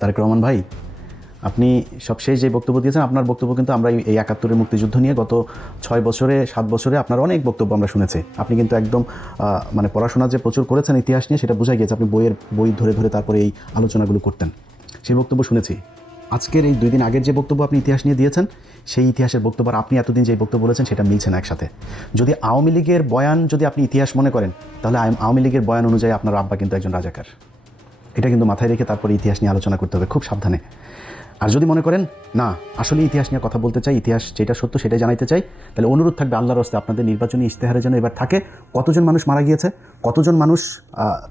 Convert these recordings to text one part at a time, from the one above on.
তারেক রহমান ভাই, আপনি সবশেষ যে বক্তব্য দিয়েছেন, আপনার বক্তব্য কিন্তু আমরা এই ৭১-এর মুক্তিযুদ্ধ নিয়ে গত ৬ বছরে ৭ বছরে আপনার অনেক বক্তব্য আমরা শুনেছি। আপনি কিন্তু একদম মানে পড়াশোনা যে প্রচুর করেছেন ইতিহাস নিয়ে, সেটা বোঝা গিয়েছে। আপনি বই ধরে ধরে তারপরে এই আলোচনাগুলো করতেন, সেই বক্তব্য শুনেছি। আজকের এই 2 দিন আগের যে বক্তব্য আপনি ইতিহাস নিয়ে দিয়েছেন, সেই ইতিহাসের বক্তব্য আর আপনি এতদিন যে বক্তব্য বলেছেন সেটা মিলছে না একসাথে। যদি আওয়ামী লীগের বয়ান যদি আপনি ইতিহাস মনে করেন, তাহলে আওয়ামী লীগের বয়ান অনুযায়ী আপনার আব্বা কিন্তু একজন রাজাকার। এটা কিন্তু মাথায় রেখে তারপরে ইতিহাস নিয়ে আলোচনা করতে হবে খুব সাবধানে। আর যদি মনে করেন না, আসলে ইতিহাস নিয়ে কথা বলতে চাই, ইতিহাস যেটা সত্য সেটাই জানাইতে চাই, তাহলে অনুরোধ থাকবে আল্লাহর রাস্তায় আপনাদের নির্বাচনী ইশতেহারে যেন এবার থাকে কতজন মানুষ মারা গিয়েছে, কতজন মানুষ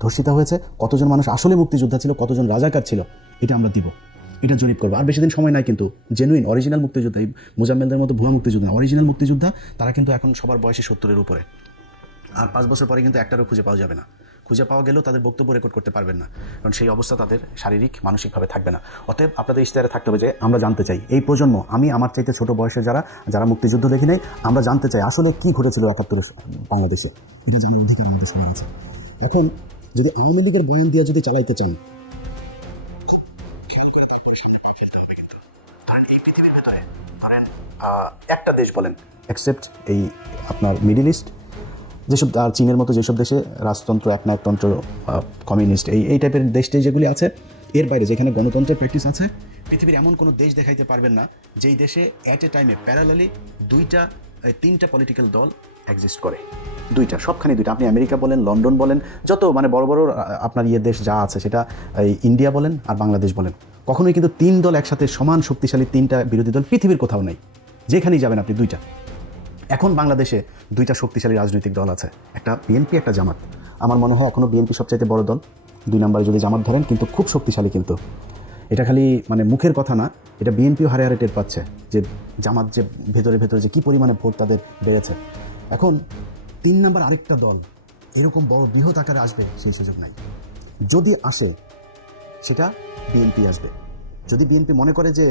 ধর্ষিত হয়েছে, কতজন মানুষ আসলে মুক্তিযোদ্ধা ছিল, কতজন রাজাকার ছিল, এটা আমরা দিব, এটা জরিপ করবো। আর বেশি দিন সময় নাই কিন্তু। জেনুইন অরিজিনাল মুক্তিযোদ্ধা, এই মোজাম্মেলদের মতো ভুয়া মুক্তিযোদ্ধা, অরিজিনাল মুক্তিযোদ্ধা তারা কিন্তু এখন সবার বয়সে 70-এর উপরে। আর 5 বছর পরে কিন্তু একটারও খুঁজে পাওয়া যাবে না। খুঁজে পাওয়া গেলেও তাদের বক্তব্য রেকর্ড করতে পারবেন না, কারণ সেই অবস্থা তাদের শারীরিক মানসিকভাবে থাকবে না। অতএব আপনাদের ইশতেহারে থাকতে হবে যে আমরা জানতে চাই, এই প্রজন্ম, আমি আমার চাইতে ছোট বয়সে যারা মুক্তিযুদ্ধ দেখি নাই, আমরা জানতে চাই আসলে কী ঘটেছিল ৭১ বাংলাদেশে। এখন যদি আওয়ামী লীগের বয়ান দিয়ে যদি চালাইতে চান, এই পৃথিবীর ভেতরে ধরেন একটা দেশ বলেন, অ্যাকসেপ্ট এই আপনার মিডল ইস্ট, যেসব আর চীনের মতো যেসব দেশে রাজতন্ত্র, একনায়কতন্ত্র, কমিউনিস্ট, এই টাইপের দেশটাই যেগুলি আছে, এর বাইরে যেখানে গণতন্ত্রের প্র্যাকটিস আছে, পৃথিবীর এমন কোনো দেশ দেখাইতে পারবেন না যেই দেশে অ্যাট এ টাইমে প্যারালালি 3টা পলিটিক্যাল দল এক্সিস্ট করে। 2টা, সবখানে 2টা। আপনি আমেরিকা বলেন, লন্ডন বলেন, যত মানে বড় বড় আপনার দেশ যা আছে, সেটা এই ইন্ডিয়া বলেন আর বাংলাদেশ বলেন, কখনোই কিন্তু 3 দল একসাথে সমান শক্তিশালী 3টা বিরোধী দল পৃথিবীর কোথাও নেই। যেখানেই যাবেন আপনি 2টা। এখন বাংলাদেশে 2টা শক্তিশালী রাজনৈতিক দল আছে, একটা বিএনপি, একটা জামাত। আমার মনে হয় এখনও বিএনপি সবচাইতে বড় দল, 2 নম্বরে যদি জামাত ধরেন, কিন্তু খুব শক্তিশালী। কিন্তু এটা খালি মানে মুখের কথা না, এটা বিএনপিও হারে হারে টের পাচ্ছে যে জামাত যে ভেতরে যে কী পরিমাণে ভোট তাদের বেড়েছে। এখন 3 নম্বর আরেকটা দল এরকম বড় বৃহৎ আকারে আসবে সেই সুযোগ নাই। যদি আসে সেটা বিএনপি আসবে। যদি বিএনপি মনে করে যে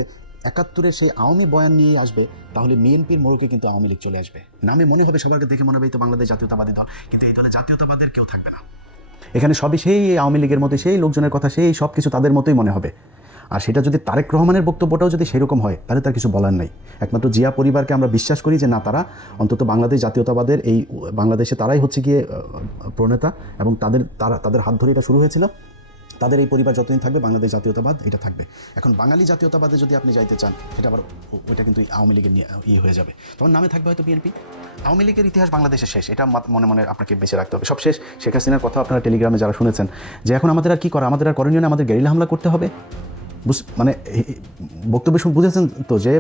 ৭১-এর সেই আওয়ামী বয়ান নিয়ে আসবে, তাহলে বিএনপির মোড়কে কিন্তু আওয়ামী লীগ চলে আসবে। নামে মনে হবে, সবাইকে দেখে মনে হবে এই তো বাংলাদেশ জাতীয়তাবাদী দল, কিন্তু এই দলে জাতীয়তাবাদের কেউ থাকবে না। এখানে সবই সেই আওয়ামী লীগের মতো, সেই লোকজনের কথা, সেই সব কিছু তাদের মতোই মনে হবে। আর সেটা যদি তারেক রহমানের বক্তব্যটাও যদি সেরকম হয়, তাহলে তার কিছু বলার নাই। একমাত্র জিয়া পরিবারকে আমরা বিশ্বাস করি যে না, তারা অন্তত বাংলাদেশ জাতীয়তাবাদের এই বাংলাদেশে তারাই হচ্ছে গিয়ে প্রণেতা, এবং তাদের হাত ধরে এটা শুরু হয়েছিল। তাদের এই পরিবার যতদিন থাকবে, বাংলাদেশ জাতীয়তাবাদ এটা থাকবে। এখন বাঙালি জাতীয়তাবাদে যদি আপনি যাইতে চান, সেটা আবার ওইটা কিন্তু আওয়ামী লীগের নিয়ে হয়ে যাবে। তখন নামে থাকবে হয়তো বিএনপি। আওয়ামী লীগের ইতিহাস বাংলাদেশে শেষ, এটা মনে মনে আপনাকে বেঁচে রাখতে হবে। সব শেষ। শেখ হাসিনার কথা আপনারা টেলিগ্রামে যারা শুনেছেন, যে এখন আমাদের আর কী করা, আমাদের আর করণীয় না, আমাদের গেরিলা হামলা করতে হবে। মানে বক্তব্য বুঝেছেন তো, যে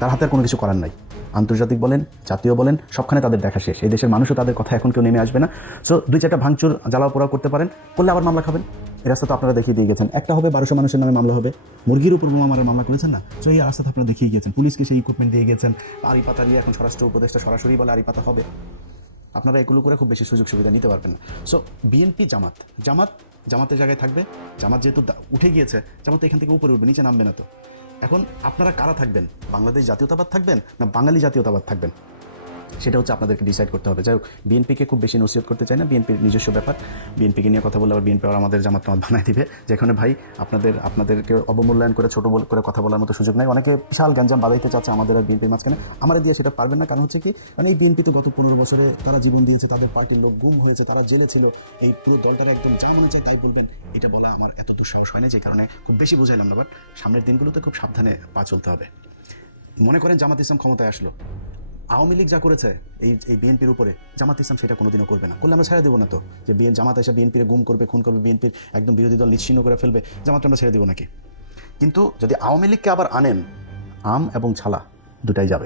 তার হাতে আর কোনো কিছু করার নাই। আন্তর্জাতিক বলেন, জাতীয় বলেন, সবখানে তাদের দেখা শেষ। এই দেশের মানুষও তাদের কথা এখন কেউ নেমে আসবে না। সো 2-4টা ভাঙচুর, জ্বালাও পোড়াও করতে পারেন, করলে আবার মামলা খাবেন। এই রাস্তা তো আপনারা দেখিয়ে দিয়ে গেছেন। একটা হবে 1200 মানুষের নামে মামলা হবে, মুরগির উপর বোমা মারার মামলা করেছেন না, তো এই রাস্তা তো আপনারা দেখিয়ে গিয়েছেন। পুলিশকে সেই ইকুইপমেন্ট দিয়ে গেছেন। আড়িপাতা নিয়ে এখন স্বরাষ্ট্র উপদেষ্টা সরাসরি বলে আড়িপাতা হবে। আপনারা এগুলো করে খুব বেশি সুযোগ সুবিধা নিতে পারবেন না। সো বিএনপি, জামাতের জায়গায় থাকবে। জামাত যেহেতু উঠে গিয়েছে, জামাত এখান থেকে উপরে উঠবে, নিচে নামবে না। তো এখন আপনারা কারা থাকবেন? বাংলাদেশ জাতীয়তাবাদ থাকবেন না বাঙালি জাতীয়তাবাদ থাকবেন? সেটা হচ্ছে আপনাদেরকে ডিসাইড করতে হবে। যাই হোক, বিএনপিকে খুব বেশি নসিহত করতে চাই না, বিএনপির নিজস্ব ব্যাপার। বিএনপিকে নিয়ে কথা বলে আবার বিএনপি আর আমাদের জামাত বানায় দিবে, যেখানে ভাই আপনাদেরকে অবমূল্যায়ন করে ছোটো করে কথা বলার মতো সুযোগ নাই। অনেকে বিশাল গ্যাঞ্জাম বাড়াইতে চাচ্ছে আমাদের আর বিএনপির মাঝখানে, আমরা দিয়ে সেটা পারবেন না। কারণ হচ্ছে কি, মানে এই বিএনপি তো গত 15 বছরে তারা জীবন দিয়েছে, তাদের পার্টির লোক গুম হয়েছে, তারা জেলে ছিল। এই পুরো দলটার একদম যা মনে চাই তাই বলবেন, এটা বলা আমার এত দুঃসাহস হয়নি, যে কারণে খুব বেশি বোঝাইলাম না। বাট সামনের দিনগুলোতে খুব সাবধানে পা চলতে হবে। মনে করেন জামাত ইসলাম ক্ষমতায় আসলো, আওয়ামী লীগ যা করেছে এই বিএনপির উপরে, জামাত ইসলাম সেটা কোনোদিনও করবে না। করলে আমরা ছেড়ে দেবো না তো, যে জামাত এসে বিএনপির গুম করবে, খুন করবে, বিএনপির একদম বিরোধী দল নিশ্চিহ্ন করে ফেলবে, জামাতটা আমরা ছেড়ে দেবো নাকি? কিন্তু যদি আওয়ামী লীগকে আবার আনেন, আম এবং ছালা দুটাই যাবে।